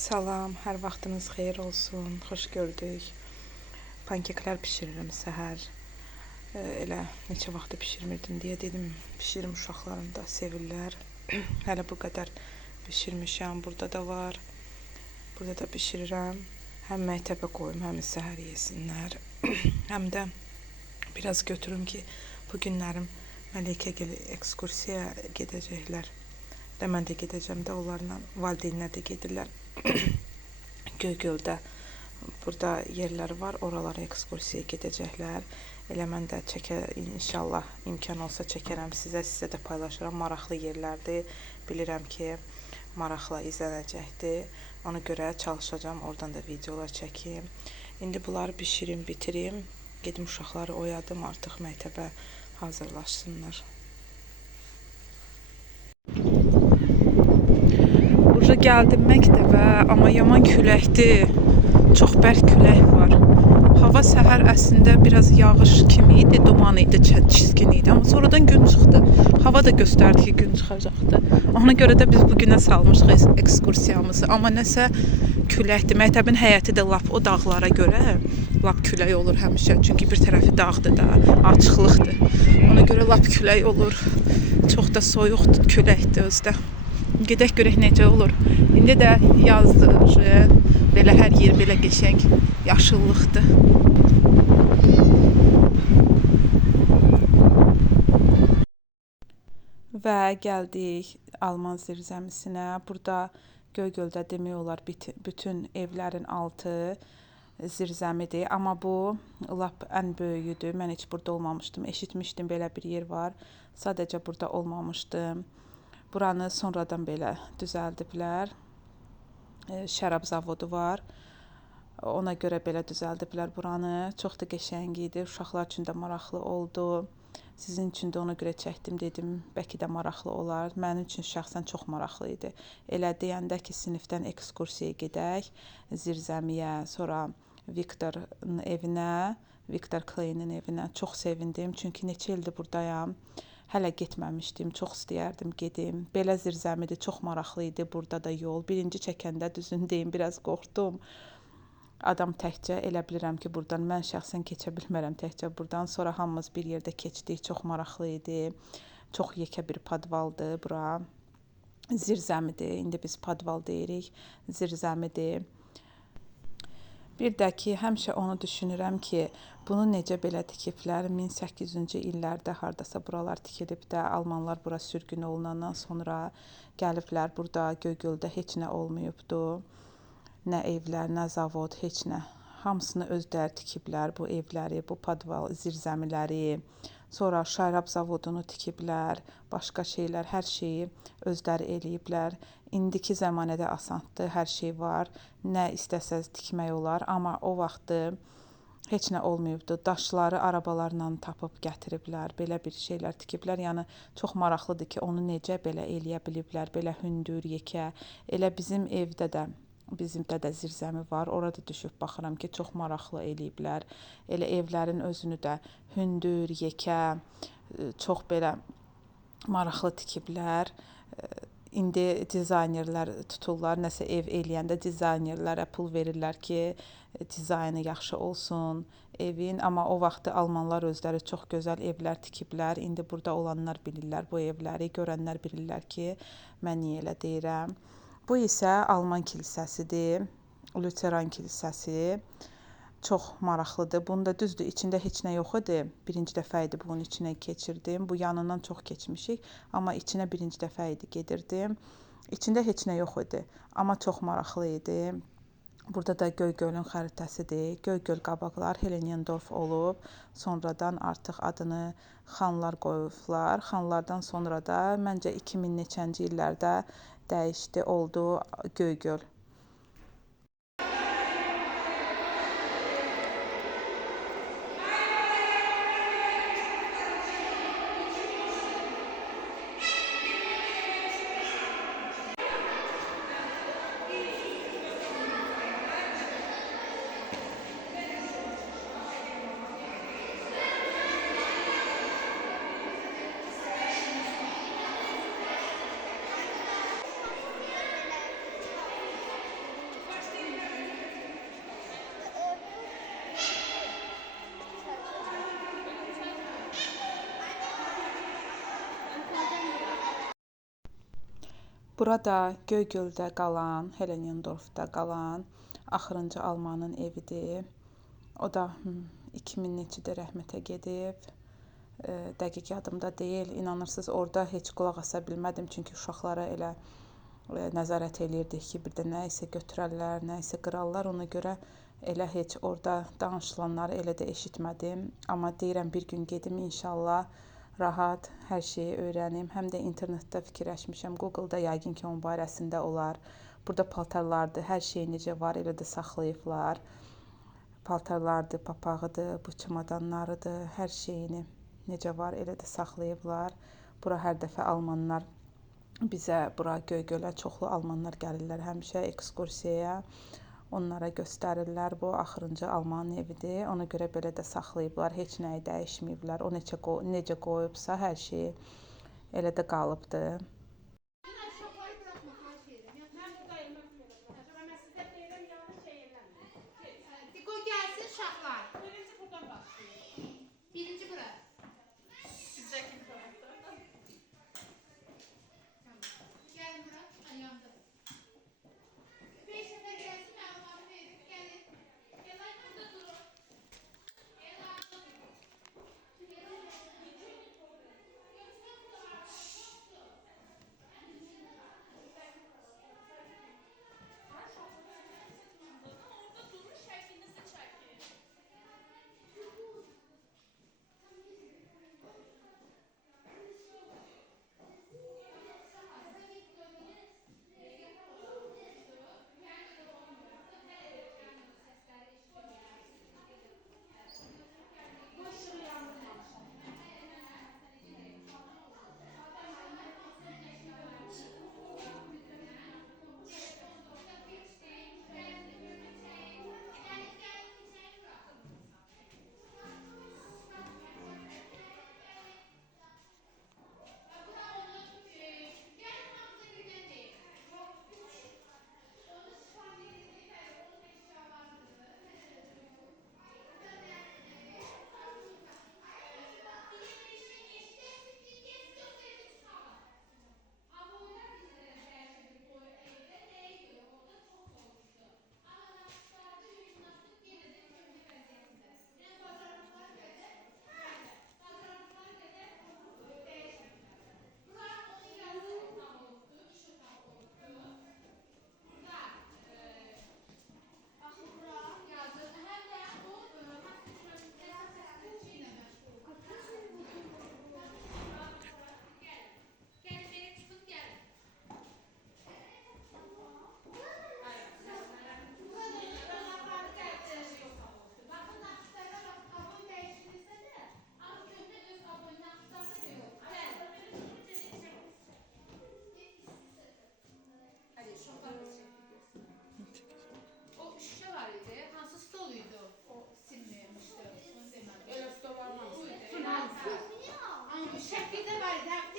Salam, hər vaxtınız xeyir olsun. Xoş gördük. Pankeklər bişirirəm səhər. Elə neçə vaxtı bişirmirdim deyə dedim, bişirim uşaqlarım da sevirlər. Hələ bu qədər bişirmişəm. Burada da var. Burada da bişirirəm. Həm məktəbə qoyum, həm səhər yesinlər. Həm də biraz götürüm ki, bu günlərim Məlikəgil ekskursiyaya gedəcəklər. Və mən də gedəcəm də, onlarla valideynlər də gedirlər. Göygöldə burada yerlər var, oralara ekskursiyaya gedəcəklər. Elə mən də inşallah imkan olsa çəkərəm sizə də paylaşıram. Maraqlı yerlərdir. Bilirəm ki, maraqla izlənəcəkdir. Ona görə çalışacağam, oradan da videolar çəkim. İndi bunları bişirim, bitirim. Gedim uşaqları oyadım, artıq məktəbə hazırlaşsınlar. Burada gəldim məktəbə, amma yaman küləkdir. Çox bərk külək var. Hava səhər əslində biraz yağış kimi idi, duman idi, çizgin idi. Amma sonradan gün çıxdı. Hava da göstərdi ki, gün çıxacaqdı. Ona görə də biz bugünə salmışıq ekskursiyamızı. Amma nəsə küləkdir. Məktəbin həyəti də lap o dağlara görə lap külək olur həmişə. Çünki bir tərəfi dağdır da, açıqlıqdır. Ona görə lap külək olur. Çox da soyuqdur, küləkdir özdə. Gedək görək necə olur. İndi də yazdır. Belə hər yer belə qəşəng yaşıllıqdır. Və gəldik Alman zirzəmisinə. Burada Göygöldə demək olar bütün evlərin altı zirzəmidir. Amma bu lap ən böyüyüdür. Mən heç burada olmamışdım. Eşitmişdim belə bir yer var. Sadəcə burada olmamışdım. Buranı sonradan belə düzəldiblər. Şərab zavodu var. Ona görə belə düzəldiblər buranı. Çox da qəşəng idi. Uşaqlar üçün də maraqlı oldu. Sizin üçün də ona görə çəkdim, dedim, bəlkə də maraqlı olar. Mənim üçün şəxsən çox maraqlı idi. Elə deyəndə ki, sinifdən ekskursiyaya gedək, zirzəmiyə, sonra Viktorun evinə, Viktor Klein'in evinə. Çox sevindim, çünki neçə ildir buradayam. Hələ getməmişdim, çox istəyərdim gedim. Belə zirzəmidir, çox maraqlı idi, burada da yol. Birinci çəkəndə düzünü deyim, biraz qorxdum. Adam təkcə, elə bilirəm ki, buradan mən şəxsən keçə bilmərəm təkcə buradan. Sonra hamımız bir yerdə keçdik, çox maraqlı idi. Çox yekə bir podvaldır bura. Zirzəmidir, indi biz podval deyirik, zirzəmidir. Bir də ki, həmişə onu düşünürəm ki, bunu necə belə tikiblər? 1800-cü illərdə hardasa buralar tikilib də, almanlar bura sürgün olunandan sonra gəliblər. Burada Göygöldə heç nə olmayıbdı. Nə evlər, nə zavod, heç nə. Hamısını özləri tikiblər, bu evləri, bu podval zirzəmiləri. Sonra şərab zavodunu tikiblər, başqa şeylər, hər şeyi özləri eləyiblər. İndiki zəmanədə asandır, hər şey var. Nə istəsəz tikmək olar, amma o vaxtı heç nə olmayıbdı. Daşları arabalarla tapıb gətiriblər, belə bir şeylər tikiblər. Yəni çox maraqlıdır ki, onu necə belə eləyə biliblər, belə hündür, yekə. Elə bizim evdə də zirzəmi var. Orada düşüb baxıram ki, çox maraqlı eləyiblər. Elə evlərin özünü də hündür, yekə, çox belə maraqlı tikiblər. İndi dizaynerlər tuturlar, nəsə ev eləyəndə dizaynerlərə pul verirlər ki, dizaynı yaxşı olsun evin. Amma o vaxtı almanlar özləri çox gözəl evlər tikiblər. İndi burada olanlar bilirlər bu evləri, görənlər bilirlər ki, mən niyə elə deyirəm. Bu isə Alman kilsəsidir, Luteran kilsəsi. Çox maraqlıdır. Bunda düzdür, içində heç nə yox idi. Birinci dəfə idi bunun içinə keçirdim. Bu yanından çox keçmişik, amma içinə birinci dəfə idi gedirdim. İçində heç nə yox idi, amma çox maraqlı idi. Burada da Göygölün xəritəsidir. Göygöl qabaqlar Helenendorf olub. Sonradan artıq adını xanlar qoyublar. Xanlardan sonra da məncə 2000 neçənci illərdə dəyişdi, oldu Göygöl. Burada Göygöldə qalan, Helenendorfda qalan axırıncı Almanın evidir. O da 2000 neçədə rəhmətə gedib. Dəqiq yadımda deyil. İnanırsınız, orada heç qulaq asa bilmədim. Çünki uşaqlara elə nəzarət eləyirdik ki, bir də nə isə götürərlər, nə isə qırarlar. Ona görə elə heç orada danışılanları elə də eşitmədim. Amma deyirəm, bir gün gedim inşallah. Rahat hər şeyi öyrənim. Həm də internetdə fikirləşmişəm. Google-da yəqin ki, onun barəsində olar. Burada paltarlardır, hər şey necə var, elə də saxlayıblar. Paltarlardır, papağıdır, bu çamadanlarıdır, hər şeyini necə var, elə də saxlayıblar. Bura hər dəfə almanlar bizə, bura Göygölə çoxlu almanlar gəlirlər həmişə ekskursiyaya. Onlara göstərirlər. Bu axırıncı Almanın evidir. Ona görə belə də saxlayıblar. Heç nəyi dəyişməyiblər. O necə qoyubsa hər şeyi elə də qalıbdı. Şəkildə var idi,